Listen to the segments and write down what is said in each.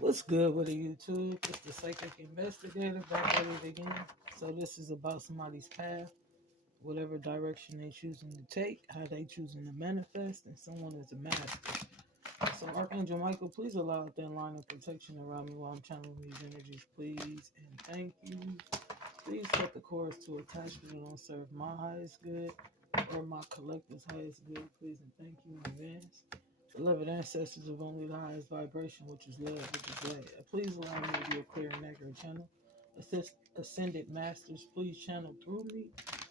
What's good with the YouTube? It's the Psychic Investigator back at it again. So this is about somebody's path, whatever direction they choosing to take, how they choosing to manifest, and someone is a master. So Archangel Michael, please allow a thin line of protection around me while I'm channeling these energies, please, and thank you. Please set the course to attachment that don't serve my highest good or my collective's highest good, please, and thank you in advance. Beloved ancestors of only the highest vibration, which is love, which is light. Please allow me to be a clear and accurate channel. Ascended masters, please channel through me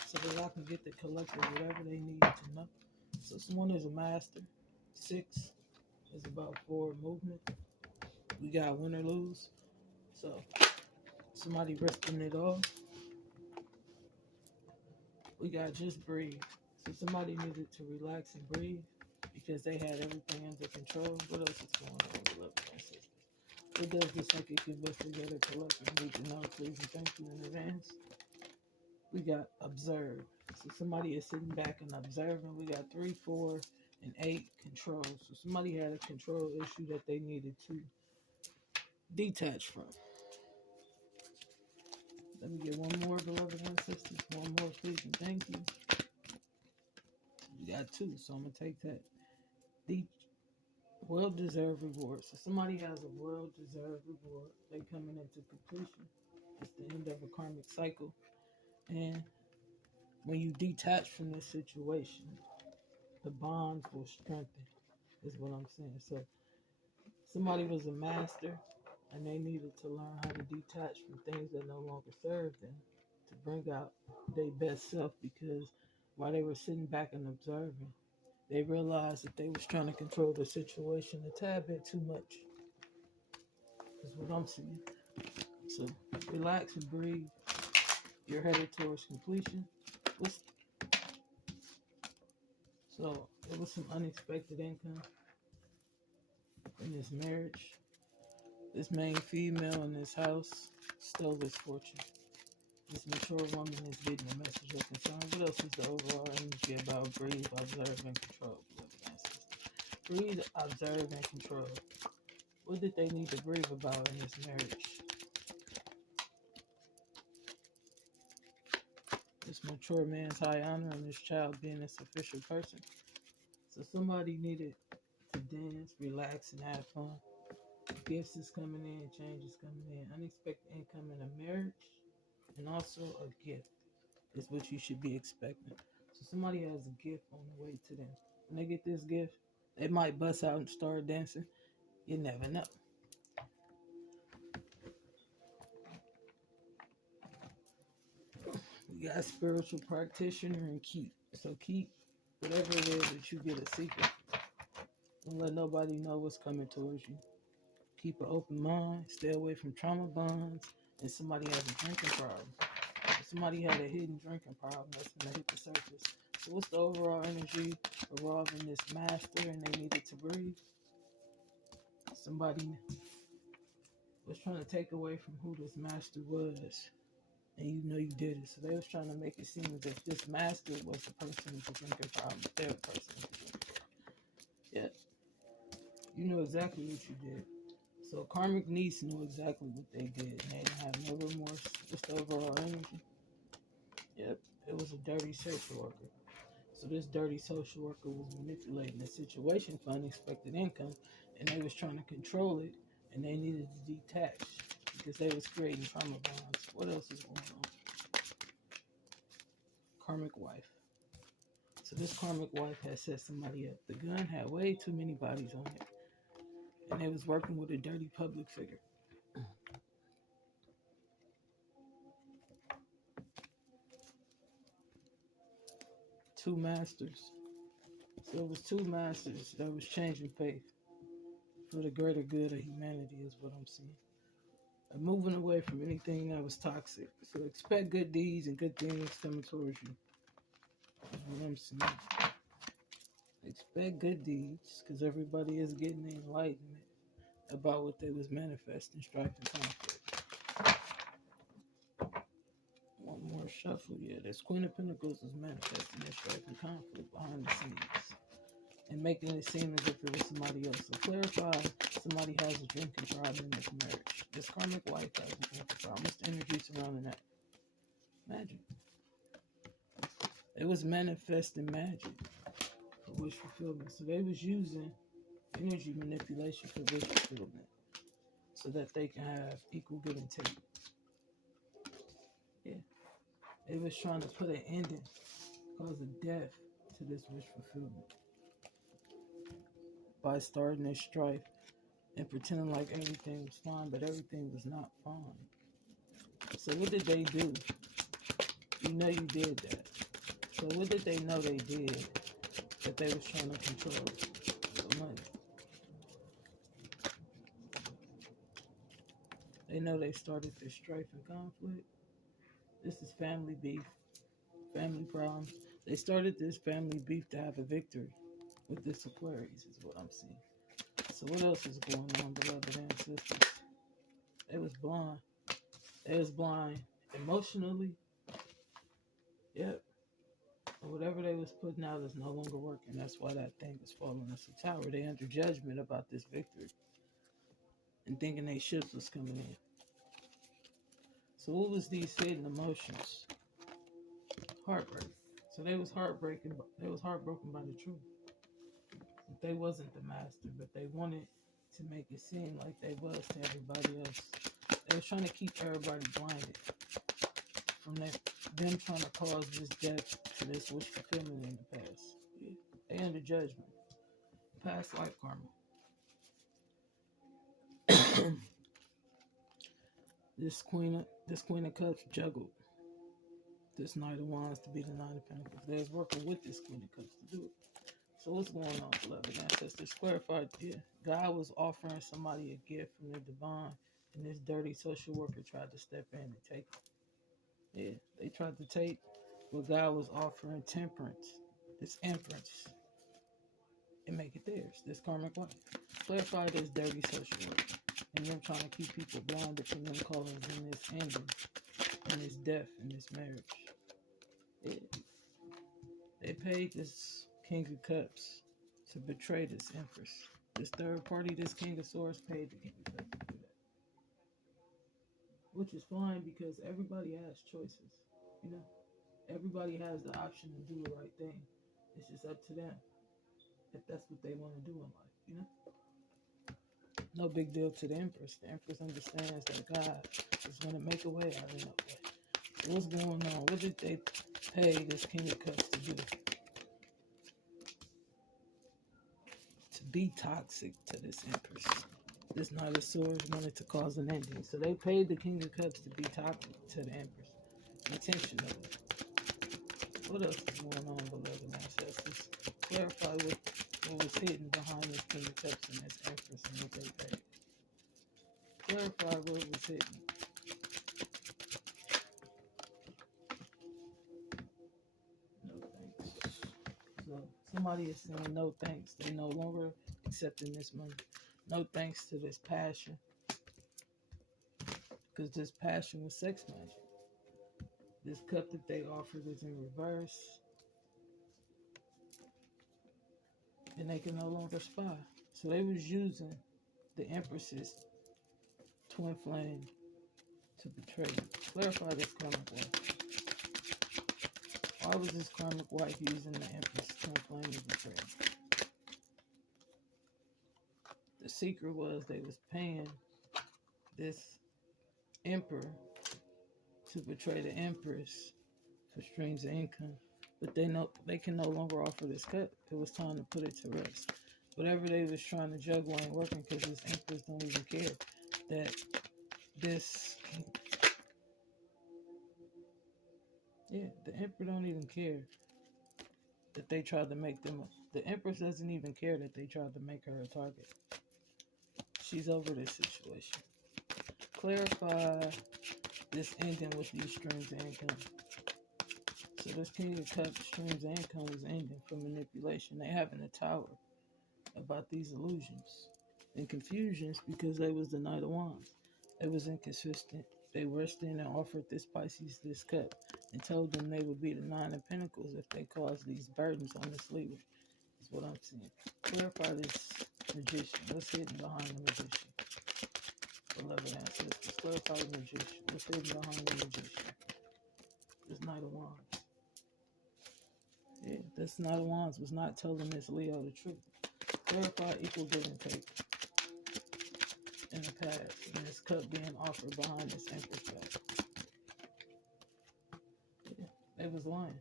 so that I can get the collective whatever they need to know. So someone is a master. 6 is about forward movement. We got win or lose. So somebody risking it all. We got just breathe. So somebody needed to relax and breathe because they had everything under control. What else is going on, beloved ancestors? What does the psychic investigator collective need to know, please, and thank you in advance? We got observe. So somebody is sitting back and observing. We got 3, 4, and 8 control. So somebody had a control issue that they needed to detach from. Let me get one more, beloved ancestors. One more, please, and thank you. We got 2, so I'm going to take that. The well-deserved reward. So somebody has a well-deserved reward. They coming into completion. It's the end of a karmic cycle. And when you detach from this situation, the bonds will strengthen, is what I'm saying. So somebody was a master and they needed to learn how to detach from things that no longer serve them to bring out their best self, because while they were sitting back and observing, they realized that they was trying to control the situation a tad bit too much, is what I'm seeing. So relax and breathe. You're headed towards completion. So it was some unexpected income in this marriage. This main female in this house stole this fortune. This mature woman is getting a message of concern. What else is the overall energy about breathe, observe, and control? Breathe, observe, and control. What did they need to breathe about in this marriage? This mature man's high honor and this child being this official person. So somebody needed to dance, relax, and have fun. Gifts is coming in, change is coming in, unexpected income in a marriage, and also a gift is what you should be expecting. So somebody has a gift on the way to them. When they get this gift, they might bust out and start dancing. You never know. We got spiritual practitioner and keep. So keep whatever it is that you get a secret. Don't let nobody know what's coming towards you. Keep an open mind. Stay away from trauma bonds. And somebody has a drinking problem. If somebody had a hidden drinking problem that's going to hit the surface. So what's the overall energy involving this master and they needed to breathe? Somebody was trying to take away from who this master was. And you know you did it. So they was trying to make it seem as if this master was the person with the drinking problem. They're the person with the drinking problem. Yeah. You know exactly what you did. So karmic niece knew exactly what they did. And they didn't have no remorse. Just the overall energy. Yep. It was a dirty social worker. So this dirty social worker was manipulating the situation for unexpected income, and they was trying to control it, and they needed to detach because they was creating trauma bonds. What else is going on? Karmic wife. So this karmic wife had set somebody up. The gun had way too many bodies on it, and they was working with a dirty public figure. Two masters. So it was two masters that was changing faith for the greater good of humanity, is what I'm seeing. Moving away from anything that was toxic. So expect good deeds and good things coming towards you. That's what I'm seeing. Expect good deeds because everybody is getting the enlightenment about what they was manifesting, strife, and conflict. One more shuffle. Yeah, this Queen of Pentacles is manifesting their strife and conflict behind the scenes. and making it seem as if it was somebody else. So clarify somebody has a drinking problem in this marriage. This karmic wife has a drinking problem. What's the energy surrounding that? Magic. It was manifesting magic for wish fulfillment. So they was using energy manipulation for wish fulfillment so that they can have equal give and take. Yeah. They was trying to put an ending, cause a death to this wish fulfillment by starting this strife and pretending like everything was fine, but everything was not fine. So what did they do? You know you did that. So what did they know they did that they was trying to control? The money. They know they started this strife and conflict. This is family beef, family problems. They started this family beef to have a victory with this Aquarius is what I'm seeing. So what else is going on, beloved ancestors? They was blind. They was blind emotionally. Yep. Whatever they was putting out is no longer working. That's why that thing is falling as a tower. They under judgment about this victory and thinking they ships was coming in. So what was these hidden emotions? Heartbreak. So they was heartbroken. They was heartbroken by the truth. They wasn't the master, but they wanted to make it seem like they was to everybody else. They was trying to keep everybody blinded from them trying to cause this death to this wish fulfillment in the past. Yeah. They under judgment. Past life karma. This queen of cups juggled this Knight of Wands to be the Nine of Pentacles. They was working with this Queen of Cups to do it. So what's going on, beloved ancestors? Clarified, yeah. God was offering somebody a gift from the divine, and this dirty social worker tried to step in and take it. Yeah, they tried to take what God was offering, temperance, this empress, and make it theirs, this karmic wife. Clarify this dirty social worker, and them trying to keep people blinded from them calling in this ending, and this death, and this marriage. Yeah. They paid this King of Cups to betray this Empress. This third party, this King of Swords, paid the King of Cups to do that. Which is fine because everybody has choices. You know, everybody has the option to do the right thing. It's just up to them if that's what they want to do in life. You know, no big deal to the Empress. The Empress understands that God is going to make a way out of no way. So what's going on? What did they pay this King of Cups to do? To be toxic to this Empress. This Knight of Swords wanted to cause an ending. So they paid the King of Cups to be toxic to the Empress. Intentionally. What else is going on, beloved ancestors? Clarify what was hidden behind this King of Cups and this Empress and what they paid. Clarify what was hidden. No thanks. So somebody is saying no thanks. They no longer accepting this money. No thanks to this passion. Because this passion was sex magic. This cup that they offered is in reverse. And they can no longer spy. So they was using the Empress's twin flame to betray them. Clarify this karmic wife. Why was this karmic wife using the Empress twin flame to betray them? The secret was they was paying this emperor to betray the Empress for streams of income. But they can no longer offer this cut. It was time to put it to rest. Whatever they was trying to juggle ain't working because this Empress don't even care that this, the Emperor don't even care that they tried to make them, the Empress doesn't even care that they tried to make her a target. She's over this situation. Clarify this ending with these streams of income. So this King of Cups streams of income was ending for manipulation. They having a tower about these illusions and confusions because they was the Knight of Wands. They was inconsistent. They rushed in and offered this Pisces this cup and told them they would be the Nine of Pentacles if they caused these burdens on this Libra. That's what I'm seeing. Clarify this magician. What's hidden behind the magician? Beloved ancestors, clarify the magician. What's hidden behind the magician? This Knight of Wands. Yeah, this Knight of Wands was not telling this Leo the truth. Clarify equal give and take in the past, and this cup being offered behind this Empress back. Yeah, they was lying.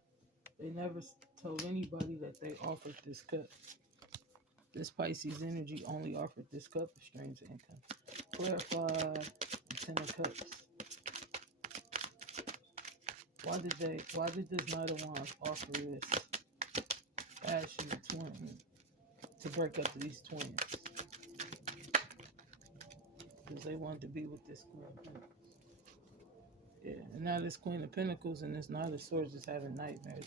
They never told anybody that they offered this cup. This Pisces energy only offered this cup of streams of income. Clarify the Ten of Cups. Why did this Knight of Wands offer this passionate twin to break up these twins? Because they wanted to be with this Queen of Pentacles. Yeah, and now this Queen of Pentacles and this Knight of Swords is having nightmares.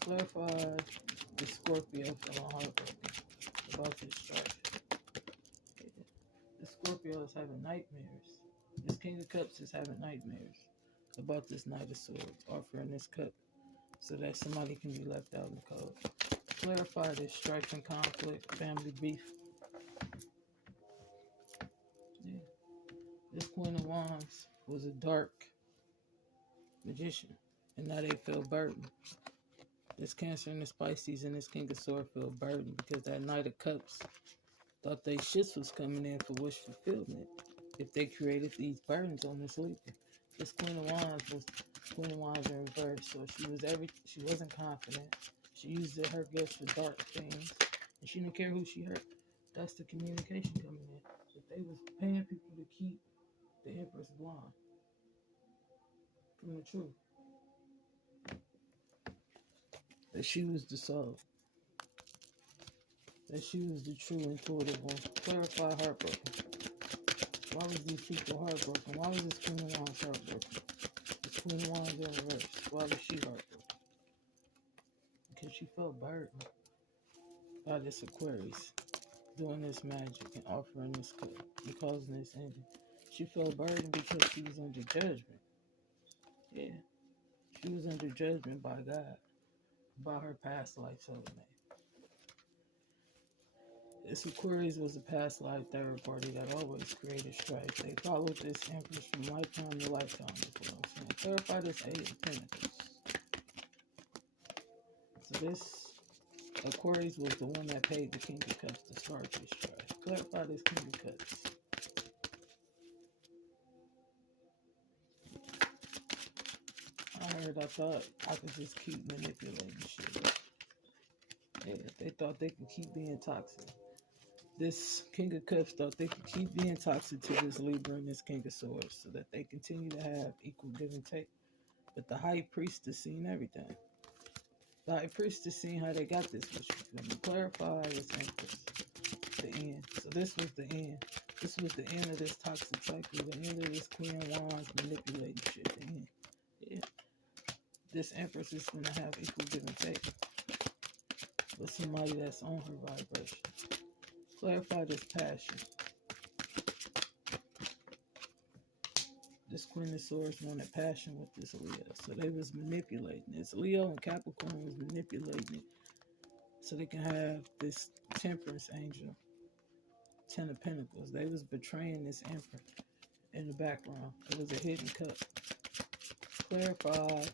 Clarify the Scorpio feeling heartbroken about this strife. Yeah. The Scorpio is having nightmares. This King of Cups is having nightmares about this Knight of Swords offering this cup so that somebody can be left out in the cold. Clarify this strife and conflict, family beef. Yeah. This Queen of Wands was a dark magician, and now they feel burdened. This Cancer and this Pisces and this King of Swords feel burdened because that Knight of Cups thought they shits was coming in for wish fulfillment if they created these burdens on this Libra. This Queen of Wands was Queen of Wands in reverse, so she wasn't confident. She used her gifts for dark things, and she didn't care who she hurt. That's the communication coming in. If they was paying people to keep the Empress blind from the truth, that she was the soul, that she was the true intuitive one. Clarify heartbroken. Why was these people heartbroken? Why was this Queen of Wands heartbroken? This Queen of Wands in reverse. Why was she heartbroken? Because she felt burdened by this Aquarius doing this magic and offering this cup and causing this ending. She felt burdened because she was under judgment. Yeah, she was under judgment by God, by her past life soulmate. This Aquarius was a past life third party that always created strife. They followed this Empress from lifetime to lifetime, is what I'm saying. Clarify this Eight of Pentacles. So this Aquarius was the one that paid the King of Cups to start this strife. Clarify this King of Cups. I thought I could just keep manipulating shit. Yeah, they thought they could keep being toxic. This King of Cups thought they could keep being toxic to this Libra and this King of Swords so that they continue to have equal give and take. But the High Priestess seen everything. The High Priestess seen how they got this issue. Clarify this Empress. The end. So this was the end. This was the end of this toxic cycle. The end of this Queen of Wands manipulating shit. The end. Yeah. This Empress is going to have equal give and take with somebody that's on her vibration. Clarify this passion. This Queen of Swords wanted passion with this Leo, so they was manipulating this. Leo and Capricorn was manipulating it so they can have this Temperance angel, Ten of Pentacles. They was betraying this Emperor in the background. It was a hidden cup. Clarify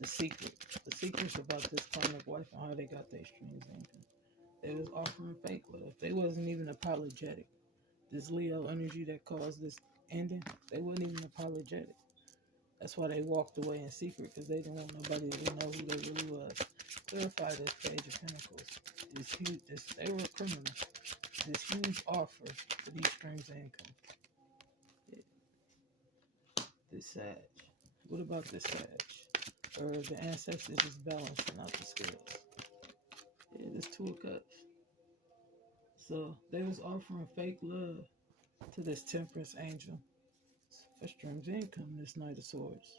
the secret. The secrets about this karmic wife and how they got their streams income. They was offering fake love. They wasn't even apologetic. This Leo energy that caused this ending, they wasn't even apologetic. That's why they walked away in secret, because they didn't want nobody to know who they really was. Clarify this Page of Pentacles. They were criminals. This huge offer for these streams of income. Yeah. This Sag. What about this Sag? Or the ancestors is balancing out the scales. Yeah, this Two of Cups. So they was offering fake love to this Temperance angel for streams of income, this Knight of Swords,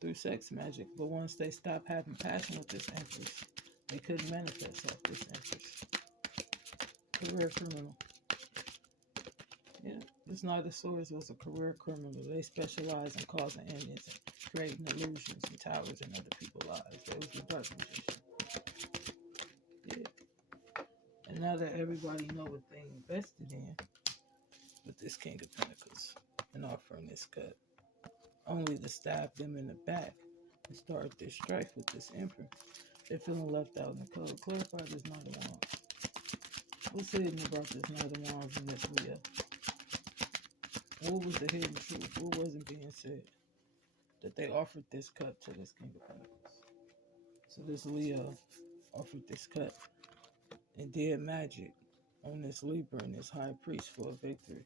through sex magic. But once they stopped having passion with this Empress, they couldn't manifest off this Empress. Career criminal. Yeah, this Knight of Swords was a career criminal. They specialize in causing endings and creating illusions and towers in other people's lives. They was the dark magician. Yeah. Now that everybody know what they invested in with this King of Pentacles and offering this cut, only to stab them in the back and start this strife with this Emperor. They're feeling left out in the cold. Clarify this Knight of Wands. What's hidden about this Knight of Wands in this Leo? What was the hidden truth? What wasn't being said? That they offered this cut to this King of Pentacles. So this Leo offered this cut and did magic on this Libra and this High Priest for a victory.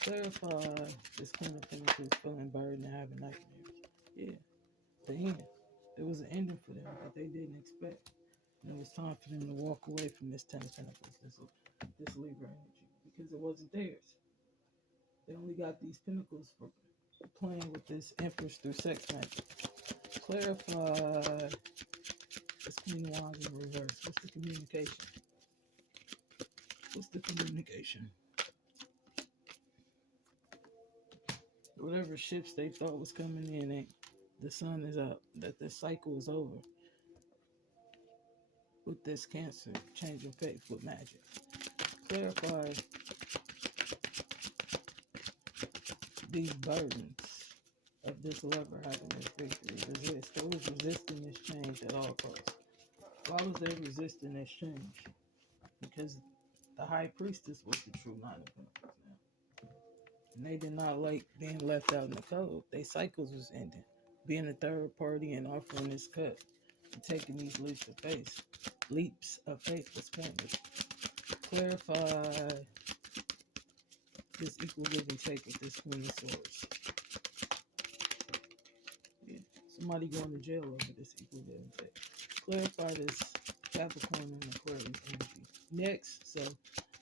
Clarify this Queen of Pentacles feeling burdened and having nightmares. Yeah, the end. There was an ending for them that they didn't expect. And it was time for them to walk away from this Ten of Pentacles, this Libra energy, because it wasn't theirs. They only got these pentacles for playing with this Empress through sex magic. Clarify this Queen of Wands in reverse. What's the communication? What's the communication? Whatever ships they thought was coming in, the sun is up. That the cycle is over. With this Cancer, changing faith with magic. Clarify these burdens of this lover having this victory. Resist. They was resisting this change at all costs. Why was they resisting this change? Because the High Priestess was the true Nine of Pentacles now. And they did not like being left out in the cold. Their cycles was ending. Being a third party and offering this cut and taking these leaps of faith. Leaps of faith was pointless. Clarify this equal give and take with this Queen of Swords. Yeah, somebody going to jail over this equal give and take. Clarify this Capricorn and Aquarius energy. Next, so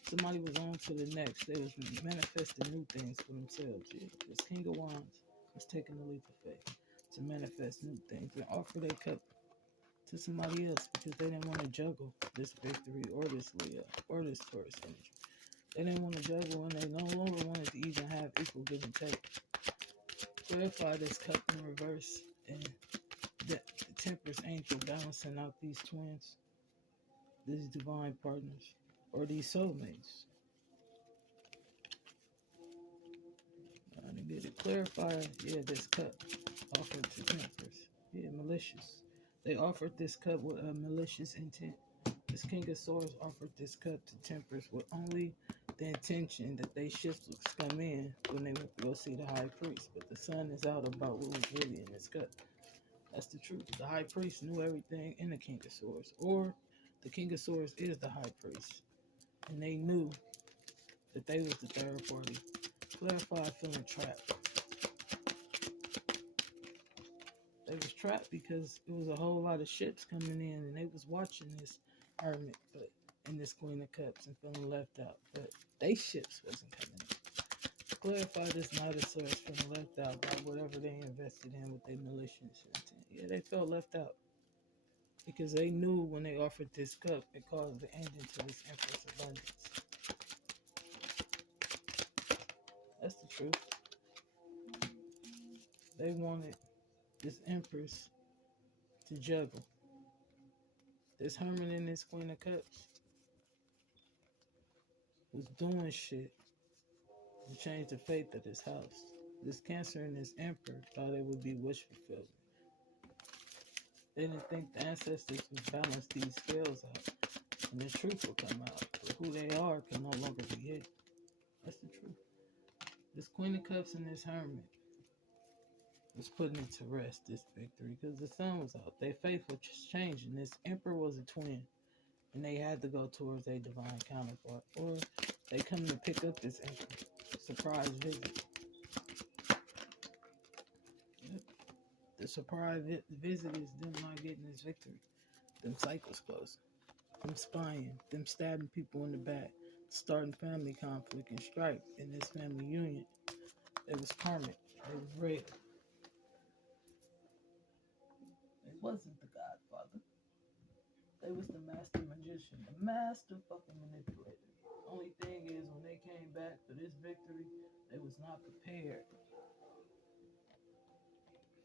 somebody was on to the next. They was manifesting new things for themselves. Yeah, this King of Wands was taking the leap of faith to manifest new things and offer their cup to somebody else because they didn't want to juggle this victory or this Leo or this Taurus energy. They didn't want to juggle and they no longer wanted to even have equal give and take. Clarify this cup in reverse and the Temperance angel balancing out these twins, these divine partners, or these soulmates. I need to clarify, yeah, this cup offered to Temperance. Yeah, malicious. They offered this cup with a malicious intent. This King of Swords offered this cup to Temperance with only the intention that they ships would come in when they went to go see the High Priest. But the sun is out about what was really in this cup. That's the truth. The High Priest knew everything in the King of Swords. Or the King of Swords is the High Priest. And they knew that they was the third party. Clarify feeling trapped. They was trapped because it was a whole lot of ships coming in and they was watching this hermit but and this Queen of Cups and feeling left out. But they ships wasn't coming in. Clarify this Knight of Swords feeling left out by whatever they invested in with their malicious intent. Yeah, they felt left out. Because they knew when they offered this cup, it caused the ending to this Empress abundance. That's the truth. They wanted this Empress to juggle. This Hermit and this Queen of Cups was doing shit to change the fate of this house. This Cancer and this Emperor thought it would be wish fulfillment. They didn't think the ancestors would balance these scales out and the truth will come out. But who they are can no longer be hidden. That's the truth. This Queen of Cups and this Hermit was putting it to rest, this victory, because the sun was out. Their faith was changing. This Emperor was a twin, and they had to go towards their divine counterpart, or they come to pick up this Emperor. Surprise visit. Yep. The surprise visit is them not getting this victory. Them cycles closing. Them spying. Them stabbing people in the back. Starting family conflict and strife in this family union. It was karmic. It was real. It wasn't the Godfather. They was the master magician, the master fucking manipulator. Only thing is, when they came back for this victory, they was not prepared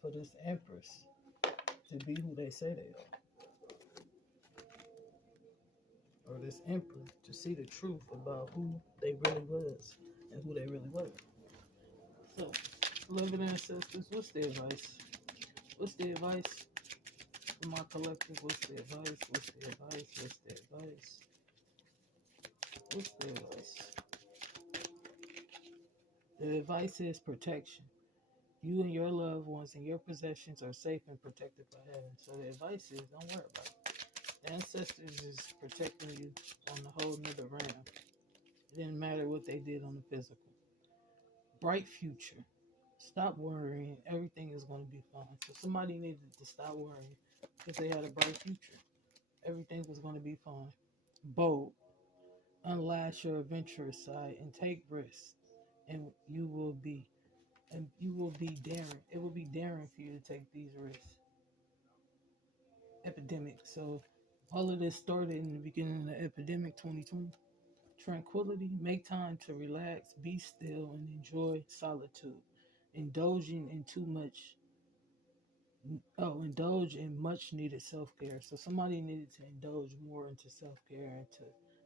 for this Empress to be who they say they are. or this emperor to see the truth about who they really was and who they really wasn't. So, living ancestors, what's the advice? What's the advice for my collective? What's the advice? What's the advice? What's the advice? What's the advice? The advice is protection. You and your loved ones and your possessions are safe and protected by heaven. So the advice is don't worry about it. The ancestors is protecting you on the whole nother realm. It didn't matter what they did on the physical. Bright future. Stop worrying. Everything is going to be fine. So somebody needed to stop worrying because they had a bright future. Everything was going to be fine. Bold. Unlash your adventurous side and take risks. And you will be daring. It will be daring for you to take these risks. Epidemic. So all of this started in the beginning of the epidemic 2020. Tranquility, make time to relax, be still, and enjoy solitude. Indulging in too much, indulge in much needed self care. So somebody needed to indulge more into self care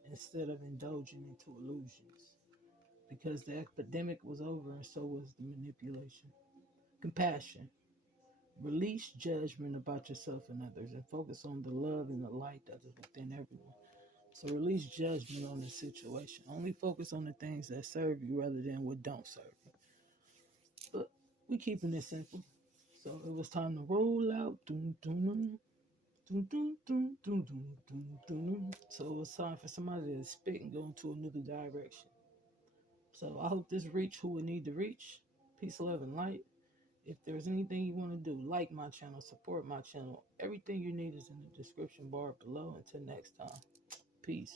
instead of indulging into illusions, because the epidemic was over and so was the manipulation. Compassion, release judgment about yourself and others, and focus on the love and the light that is within everyone. So release judgment on the situation. Only focus on the things that serve you rather than what don't serve you. But we keeping it simple. So it was time to roll out. Dun, dun, dun, dun, dun, dun, dun, dun, dun, dun. So it was time for somebody to spit and go into another direction. So I hope this reach who it need to reach. Peace, love, and light. If there's anything you want to do, like my channel, support my channel. Everything you need is in the description bar below. Until next time, peace.